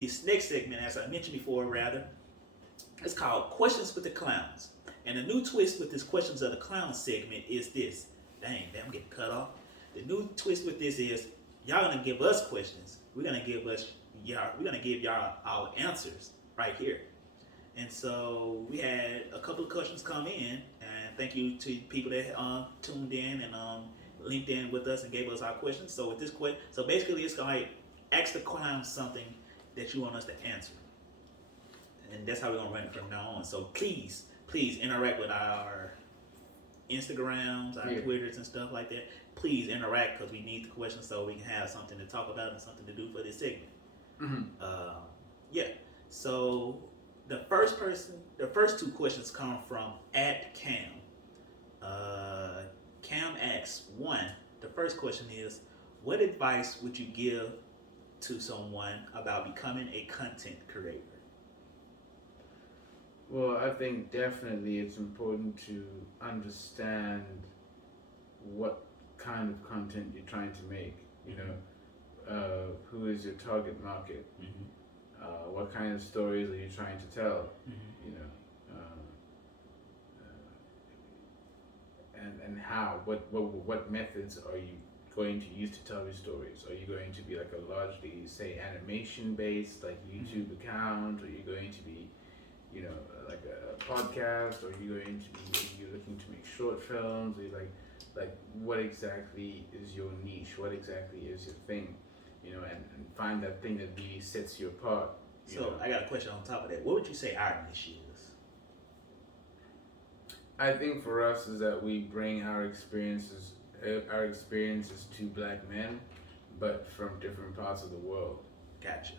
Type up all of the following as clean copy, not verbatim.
This next segment, as I mentioned before, rather, it's called Questions with the Clowns. And the new twist with this Questions of the Clowns segment is this. Dang, I'm getting cut off. The new twist with this is y'all gonna give us questions. We're gonna give y'all our answers right here. And so we had a couple of questions come in, and thank you to people that tuned in and linked in with us and gave us our questions. So with this question, so basically it's like ask the clown something that you want us to answer, and that's how we're gonna run it from now on. So please interact with our Instagrams, our Twitters, and stuff like that. Please interact because we need the questions so we can have something to talk about and something to do for this segment. Mm-hmm. Yeah. So the first two questions come from at Cam. Cam asks, one, the first question is, what advice would you give to someone about becoming a content creator? Well, I think definitely it's important to understand what kind of content you're trying to make. You know, who is your target market? Mm-hmm. What kind of stories are you trying to tell? Mm-hmm. You know, and how? What methods are you going to use to tell your stories? Are you going to be like a largely, say, animation based, like YouTube mm-hmm. account? Or are you going to be, you know, like a podcast? Or are you going to be, you're looking to make short films? Or like what exactly is your niche? What exactly is your thing? You know, and find that thing that really sets you apart. So I got a question on top of that. What would you say our niche is? I think for us is that we bring our experiences to Black men, but from different parts of the world. Gotcha.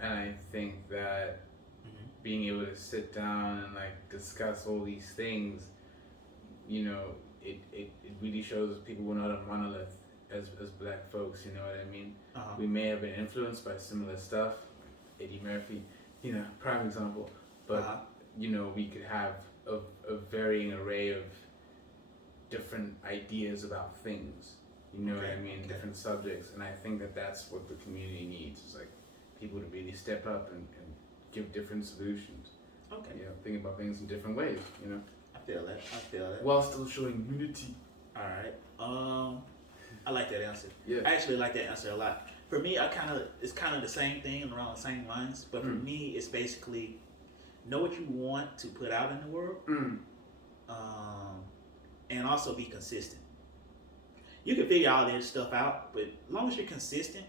And I think that mm-hmm. being able to sit down and like discuss all these things, you know, it really shows people we're not a monolith as Black folks. You know what I mean? Uh-huh. We may have been influenced by similar stuff, Eddie Murphy, you know, prime example. But uh-huh. you know, we could have a varying array of different ideas about things. You know what I mean? Okay. Different subjects, and I think that that's what the community needs. Is like people to really step up and give different solutions. Okay. You know, think about things in different ways. You know. I feel that. While still showing unity. All right. I like that answer. Yeah. I actually like that answer a lot. For me, it's kind of the same thing and around the same lines. But for me, it's basically know what you want to put out in the world, and also be consistent. You can figure all that stuff out, but as long as you're consistent,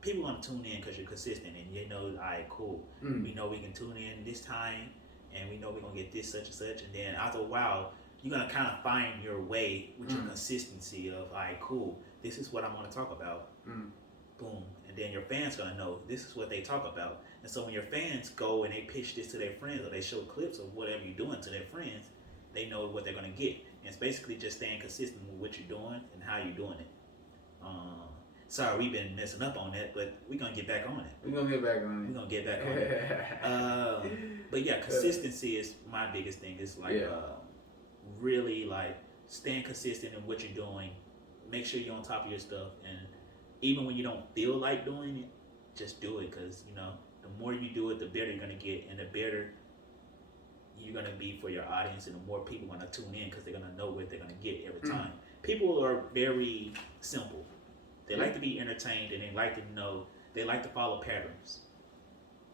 people want to tune in because you're consistent, and you know, all right, cool. We know we can tune in this time, and we know we're gonna get this such and such, and then after a while, you're gonna kind of find your way with your consistency of, all right, cool. This is what I'm gonna talk about. Boom, and then your fans gonna know this is what they talk about. And so when your fans go and they pitch this to their friends or they show clips of whatever you're doing to their friends, they know what they're gonna get. And it's basically just staying consistent with what you're doing and how you're doing it. Sorry, we've been messing up on that, but we're gonna get back on it. We're gonna get back on it. But yeah, consistency is my biggest thing. It's like really like staying consistent in what you're doing. Make sure you're on top of your stuff, and even when you don't feel like doing it, just do it, because you know, the more you do it, the better you're gonna get, and the better you're gonna be for your audience, and the more people are gonna tune in because they're gonna know what they're gonna get every time. People are very simple. They like to be entertained, and they like to know, they like to follow patterns.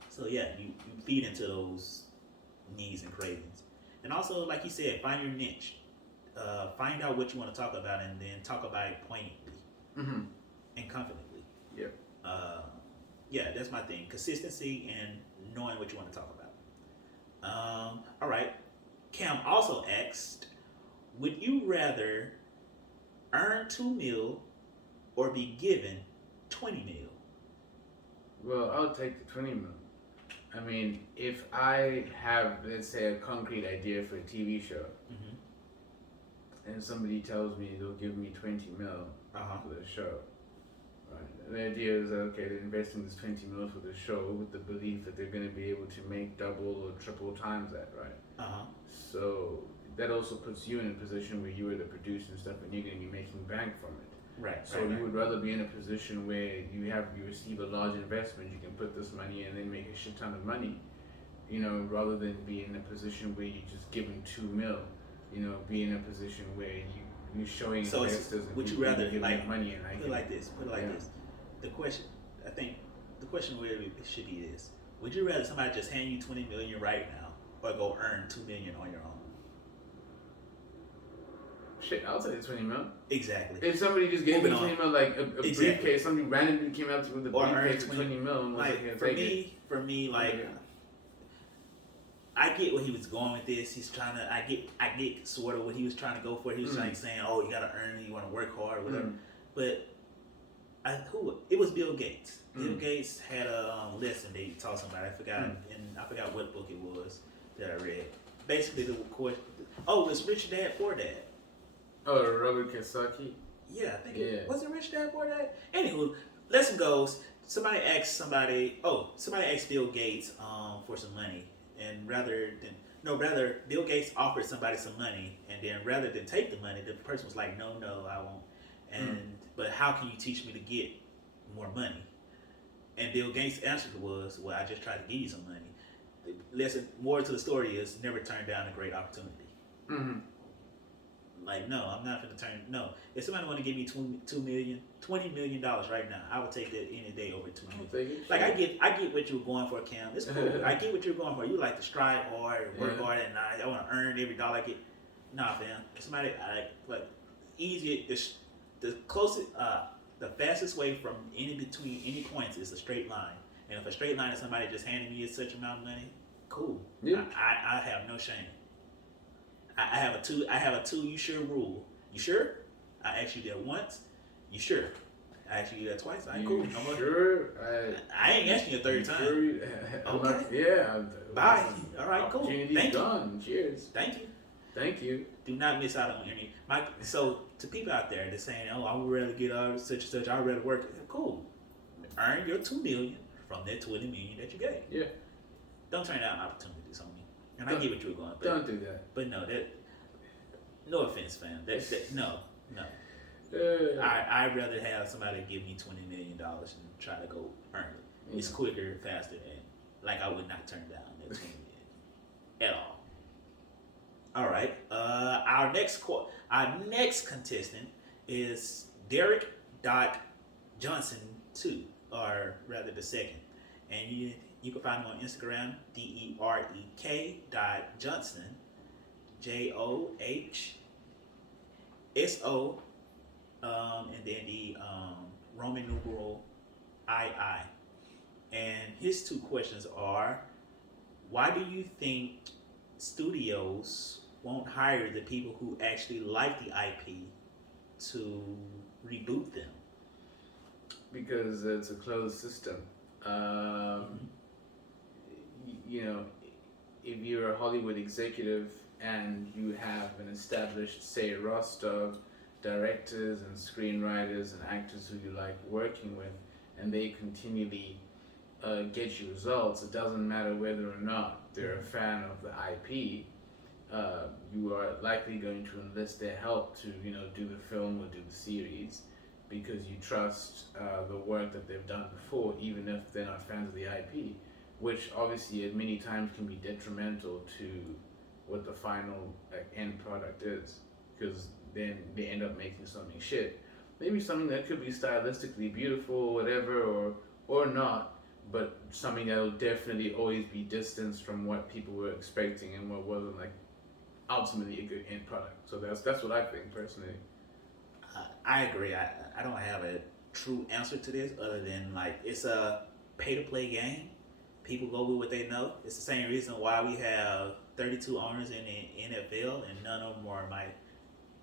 So yeah, you feed into those needs and cravings. And also, like you said, find your niche. Find out what you want to talk about, and then talk about it poignantly and confidently. Yeah. Yeah, that's my thing. Consistency and knowing what you want to talk about. All right. Cam also asked, would you rather earn 2 mil or be given 20 mil? Well, I'll take the 20 mil. I mean, if I have, let's say, a concrete idea for a TV show, and somebody tells me they'll give me 20 mil for the show, right? The idea is that, okay, they're investing this 20 mil for the show with the belief that they're going to be able to make double or triple times that, right? So that also puts you in a position where you are the producer and stuff, and you're going to be making bank from it. Right. So you would rather be in a position where you receive a large investment, you can put this money and then make a shit ton of money, rather than be in a position where you're just given 2 mil. Be in a position where you're showing So investors and would you people rather giving like them money and put it like this? Put it like yeah. this. The question, I think, the question really should be this: would you rather somebody just hand you 20 million right now, or go earn 2 million on your own? Shit, I'll take the 20 mil. Exactly. If somebody just gave me 20 mil, like a briefcase, somebody randomly came up to you with a or briefcase of 20 mil, and was like for me, like. I get what he was going with this. He's trying to. I get sort of what he was trying to go for. He was like saying, "Oh, you gotta earn it. You want to work hard, or whatever." But it was Bill Gates. Bill Gates had a lesson that he taught somebody. I forgot what book it was that I read. Basically, the question. Oh, it's Rich Dad Poor Dad. Oh, Robert Kiyosaki. Yeah, I think it was it Rich Dad Poor Dad. Anywho, lesson goes. Somebody asked Bill Gates for some money. And rather, Bill Gates offered somebody some money, and then rather than take the money, the person was like, "No, I won't." But how can you teach me to get more money? And Bill Gates' answer was, "Well, I just tried to give you some money." Listen, more to the story is never turn down a great opportunity. Like, no, I'm not going to turn. No, if somebody want to give me $20 million right now, I would take that any day over $2 million. Like, I get what you're going for, Cam. It's cool. I get what you're going for. You like to strive hard, work hard at night. I want to earn every dollar I get. Nah, fam. Somebody easier. The closest, the fastest way from between any points is a straight line. And if a straight line is somebody just handing me such amount of money, cool. Yeah. I have no shame. I have a two. You sure rule. You sure? I asked you that once. You sure? I asked you that twice. I ain't cool. No more. Sure. I ain't asking you a third time. Sure. Okay. Bye. All right. Cool. Thank you. Cheers. Thank you. Do not miss out on any. So to people out there that's saying, "Oh, I would rather get such and such. I'd rather work." Cool. Earn your $2 million from that $20 million that you gave. Yeah. Don't turn down opportunities on me. And I get what you were going. But don't do that. But no, no offense, fam. No. I'd rather have somebody give me $20 million and try to go earn it. Yeah. It's quicker, faster, and I would not turn down that $20 million at all. All right. Our next contestant is Derek Johnson 2, or rather the second, and you can find him on Instagram, DEREK.Johnson, JOHSO, and then the Roman numeral II. And his two questions are: why do you think studios won't hire the people who actually like the IP to reboot them? Because it's a closed system. If you're a Hollywood executive and you have an established, say, roster of directors and screenwriters and actors who you like working with, and they continually get you results, it doesn't matter whether or not they're a fan of the IP, you are likely going to enlist their help to, do the film or do the series, because you trust the work that they've done before, even if they're not fans of the IP, which obviously at many times can be detrimental to what the final end product is, because then they end up making something shit. Maybe something that could be stylistically beautiful or whatever, or not, but something that will definitely always be distanced from what people were expecting and what wasn't ultimately a good end product. So that's what I think personally. I agree. I don't have a true answer to this other than it's a pay-to-play game. People go with what they know. It's the same reason why we have 32 owners in the NFL and none of them are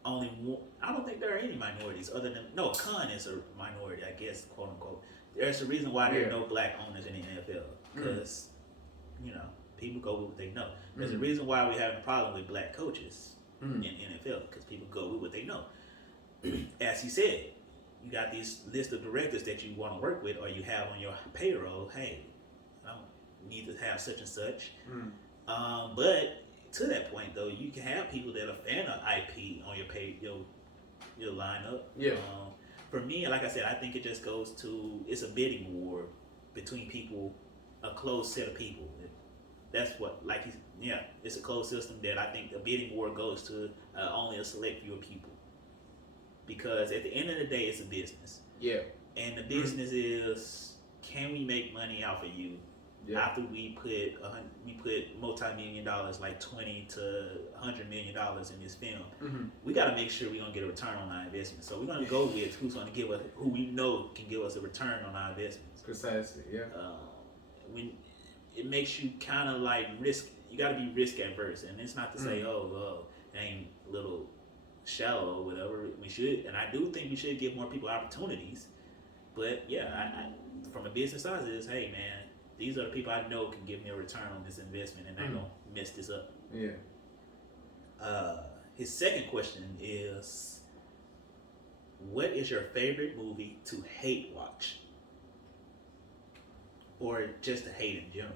I don't think there are any minorities other than Khan is a minority, I guess, quote unquote. There's a reason why there are no black owners in the NFL because people go with what they know. There's a reason why we're having a problem with black coaches in NFL because people go with what they know. As he said, you got these list of directors that you want to work with or you have on your payroll. Hey, I don't need to have such and such. But to that point, though, you can have people that are fan of IP on your lineup. Yeah. For me, like I said, I think it just goes to it's a bidding war between people, a closed set of people. That's what like it's a closed system that I think the bidding war goes to only a select few people because at the end of the day, it's a business. Yeah. And the business is, can we make money off of you after we put multi-million dollars, like $20 to $100 million in this film? Mm-hmm. We got to make sure we're gonna get a return on our investment. So we're gonna go with who's gonna give us, who we know can give us a return on our investments. Precisely. Yeah. When it makes you kind of like risk, you got to be risk adverse, and it's not to say, it ain't a little shallow or whatever. We should, and I do think we should give more people opportunities. But yeah, I from a business side, is hey man, these are the people I know can give me a return on this investment, and they don't mess this up. Yeah. His second question is, what is your favorite movie to hate watch? Or just to hate in general?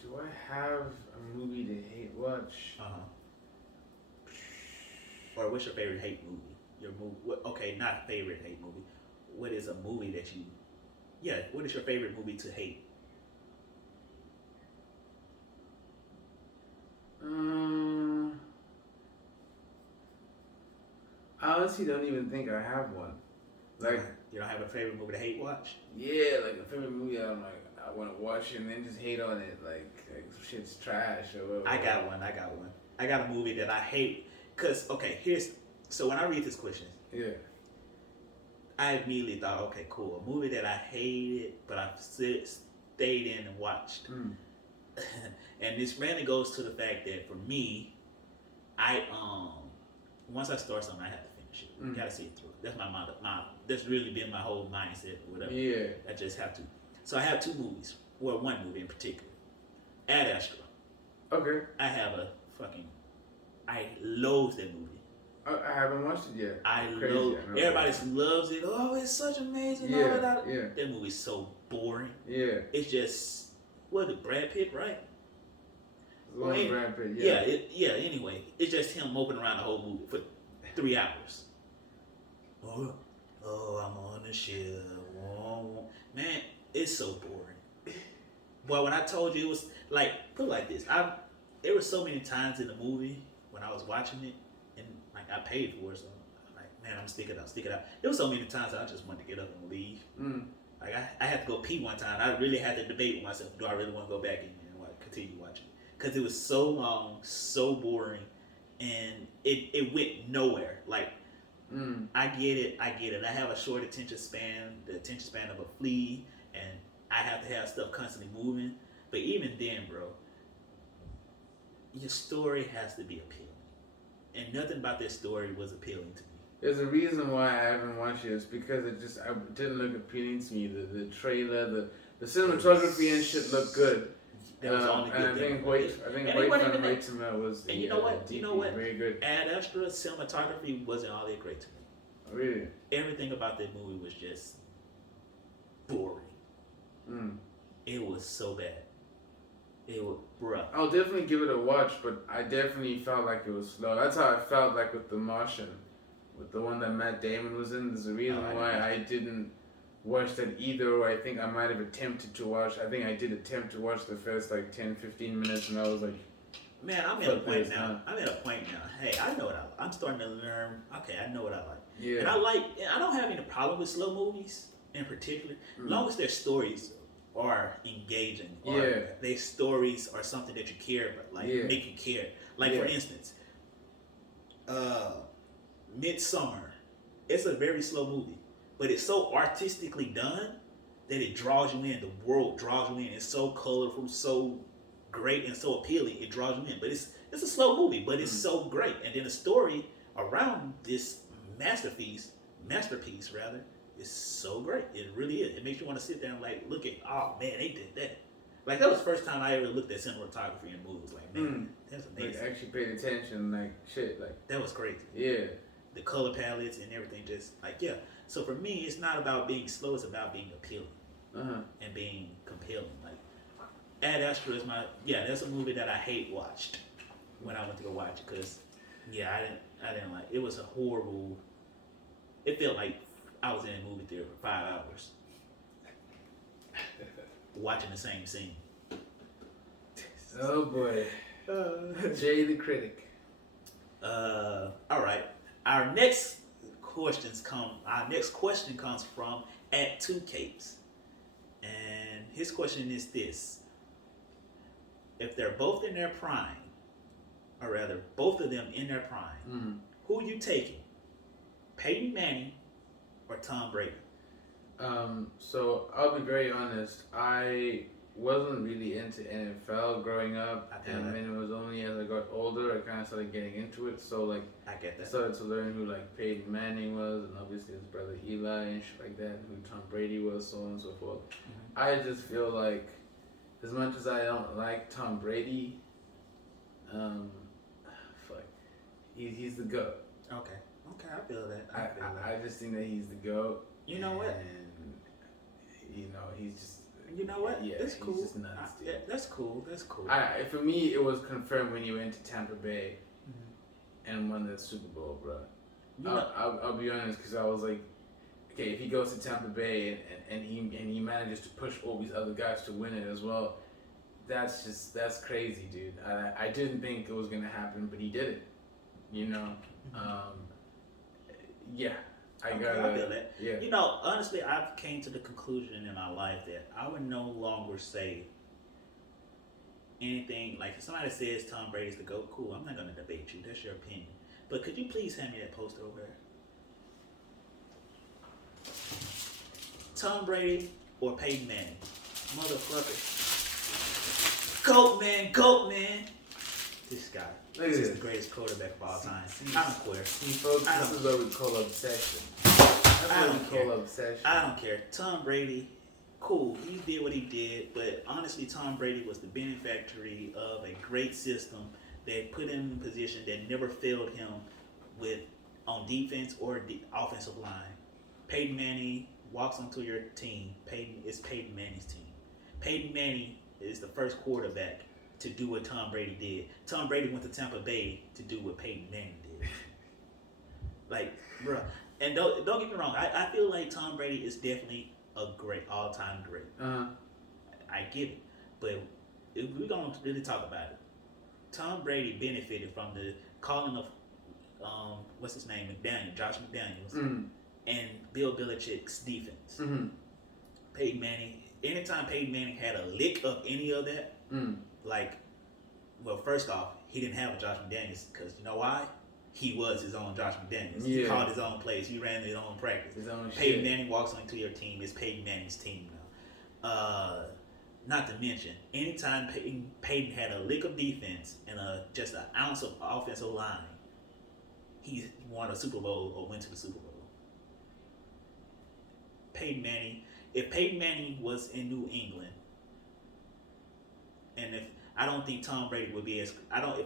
Do I have a movie to hate watch? Or what's your favorite hate movie? Your movie? Okay, not favorite hate movie. What is a movie that you? Yeah, what is your favorite movie to hate? I honestly don't even think I have one. Like, you don't have a favorite movie to hate watch? Yeah, like a favorite movie I'm like, I want to watch it and then just hate on it. Like shit's trash or whatever. I got one. I got a movie that I hate. Cause so when I read this question, I immediately thought, okay, cool, a movie that I hated, but I stayed in and watched. And this mainly goes to the fact that for me, I once I start something, I have to finish it. You gotta see it through. That's my that's really been my whole mindset or whatever. Yeah. I just have to. So I have two movies. Well, one movie in particular. Ad Astra. Okay. I loathe that movie. I haven't watched it yet. Everybody loves it. Oh, it's such amazing. Yeah. That movie's so boring. Yeah. It's just, Brad Pitt, right? Brad Pitt, anyway, it's just him moping around the whole movie for 3 hours. Oh, I'm on the ship. Oh, man, it's so boring. Boy, when I told you it was like, put it like this, there were so many times in the movie when I was watching it, and like I paid for it, so I'm like, man, I'm stick it out. There were so many times that I just wanted to get up and leave. Like I had to go pee one time. I really had to debate with myself, do I really want to go back in and continue watching? Because it was so long, so boring, and it went nowhere. Like, I get it. I have a short attention span, the attention span of a flea, and I have to have stuff constantly moving. But even then, bro, your story has to be appealing. And nothing about this story was appealing to me. There's a reason why I haven't watched it. It's because it didn't look appealing to me. The trailer, the cinematography and shit looked good. That was only good. I think Wait from Wait to Mel was. And you know what? Very good. Ad Astra cinematography wasn't all that great to me. Oh, really? Everything about that movie was just boring. It was so bad. It was, bruh. I'll definitely give it a watch, but I definitely felt like it was slow. That's how I felt like with The Martian, with the one that Matt Damon was in. There's a reason why I didn't watch that either, or I think I might have attempted to watch. I think I did attempt to watch the first like 10, 15 minutes, and I was like, man, I'm at a point now. Hey, I know what I'm starting to learn. Okay, I know what I like. Yeah. And I don't have any problem with slow movies in particular, as long as their stories are engaging, or their stories are something that you care about, like make you care. Like for instance, Midsummer, it's a very slow movie, but it's so artistically done that it draws you in. The world draws you in. It's so colorful, so great, and so appealing. It draws you in. But it's a slow movie, but it's so great. And then the story around this masterpiece rather, is so great. It really is. It makes you want to sit there and like look at, oh man, they did that. Like that was the first time I ever looked at cinematography in movies. Like, man, that's amazing. Like actually paid attention, like shit, like that was crazy. Yeah. The color palettes and everything, just like So for me, it's not about being slow; it's about being appealing and being compelling. Like Ad Astra is that's a movie that I hate watched when I went to go watch it because I didn't like it. Was a horrible It felt like I was in a movie theater for 5 hours watching the same scene. Oh boy, Jay the critic. All right. Our next question comes from at Two Capes, and his question is this: if they're both in their prime, or rather, both of them in their prime, who you taking? Peyton Manning or Tom Brady? So I'll be very honest. I wasn't really into NFL growing up, and then it was only as I got older I kind of started getting into it. So like, I get that. I started to learn who like Peyton Manning was, and obviously his brother Eli and shit like that, and who Tom Brady was, so on and so forth. I just feel like, as much as I don't like Tom Brady, fuck, he's the GOAT. Okay, I feel that. I just think that he's the GOAT. You know what? And he's just. You know what? Yeah, it's cool. Just nuts, yeah, that's cool. For me, it was confirmed when he went to Tampa Bay and won the Super Bowl, bro. I'll be honest, because I was like, okay, if he goes to Tampa Bay and he manages to push all these other guys to win it as well, that's crazy, dude. I didn't think it was gonna happen, but he did it. Yeah. I feel that. Yeah. Honestly, I've came to the conclusion in my life that I would no longer say anything like if somebody says Tom Brady's the GOAT. Cool, I'm not gonna debate you. That's your opinion. But could you please hand me that poster over there? Tom Brady or Peyton Manning? Motherfucker. GOAT man. This guy. This is the greatest quarterback of all time. I don't care. See, folks, this is what we call obsession. I don't care. Tom Brady, cool. He did what he did, but honestly, Tom Brady was the benefactor of a great system that put him in a position that never failed him on defense or the offensive line. Peyton Manning walks onto your team. It's Peyton Manning's team. Peyton Manning is the first quarterback to do what Tom Brady did. Tom Brady went to Tampa Bay to do what Peyton Manning did. Like, bruh. And don't get me wrong, I feel like Tom Brady is definitely a great, all-time great. I get it. But if we're going to really talk about it, Tom Brady benefited from the calling of, what's his name, Josh McDaniels, and Bill Belichick's defense. Peyton Manning, anytime Peyton Manning had a lick of any of that, first off, he didn't have a Josh McDaniels because you know why? He was his own Josh McDaniels. Yeah. He called his own plays. He ran his own practice. Peyton Manning walks onto your team. It's Peyton Manning's team now. Not to mention, anytime Peyton had a lick of defense and just an ounce of offensive line, he won a Super Bowl or went to the Super Bowl. If Peyton Manning was in New England, and I don't think Tom Brady would be if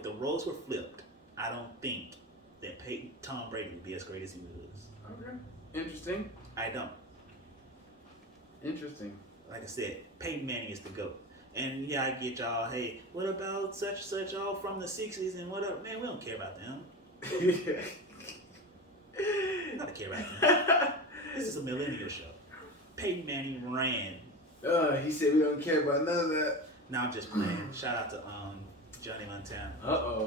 the roles were flipped, I don't think that Tom Brady would be as great as he was. Okay. Interesting. I don't. Interesting. Like I said, Peyton Manning is the GOAT. And yeah, I get y'all, hey, what about such and such all from the 60s and whatever? Man, we don't care about them. We don't care about them. This is a millennial show. Peyton Manning ran. He said we don't care about none of that. No, I'm just playing. Shout out to Johnny Montana.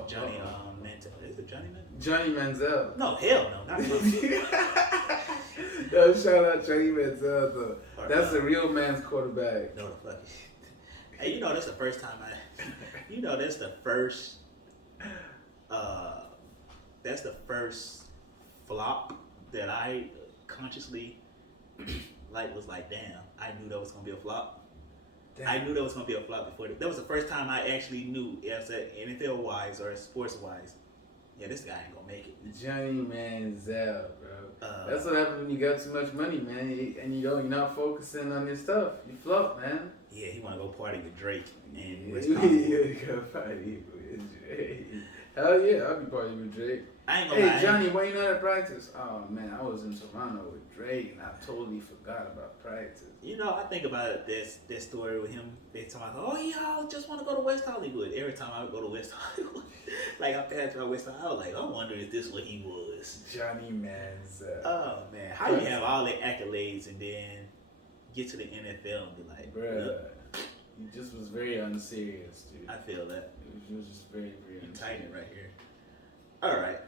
Johnny Manziel. Is it Johnny Manziel? Johnny Manziel. No, hell no, not him. Yo, shout out Johnny Manziel though. That's a real man's quarterback. No, the fuck. Hey, that's the first time that's the first. That's the first flop that I consciously was like, damn, I knew that was gonna be a flop. Damn. I knew that was gonna be a flop before. That was the first time I actually knew, as a NFL wise or sports wise, yeah, this guy ain't gonna make it. Johnny Manziel, bro. That's what happens when you got too much money, man, and you're not focusing on your stuff. You flop, man. Yeah, he wanna go party with Drake and you go party with Drake. Hell yeah, I'll be partying with Drake. I ain't gonna Hey lie. Johnny, why you not at practice? Oh man, I was in Toronto with Drake and I totally forgot about practice. You know, I think about that story with him. They talk about, oh yeah, I just want to go to West Hollywood. Every time I would go to West Hollywood, like I passed by West Hollywood, I was like, I wonder if this what he was. Johnny Manziel. Oh man, how you have all the accolades and then get to the NFL and be like, Bruh, look, he just was very unserious, dude. I feel that. He was just very, very You unserious. tighten it right here. All right.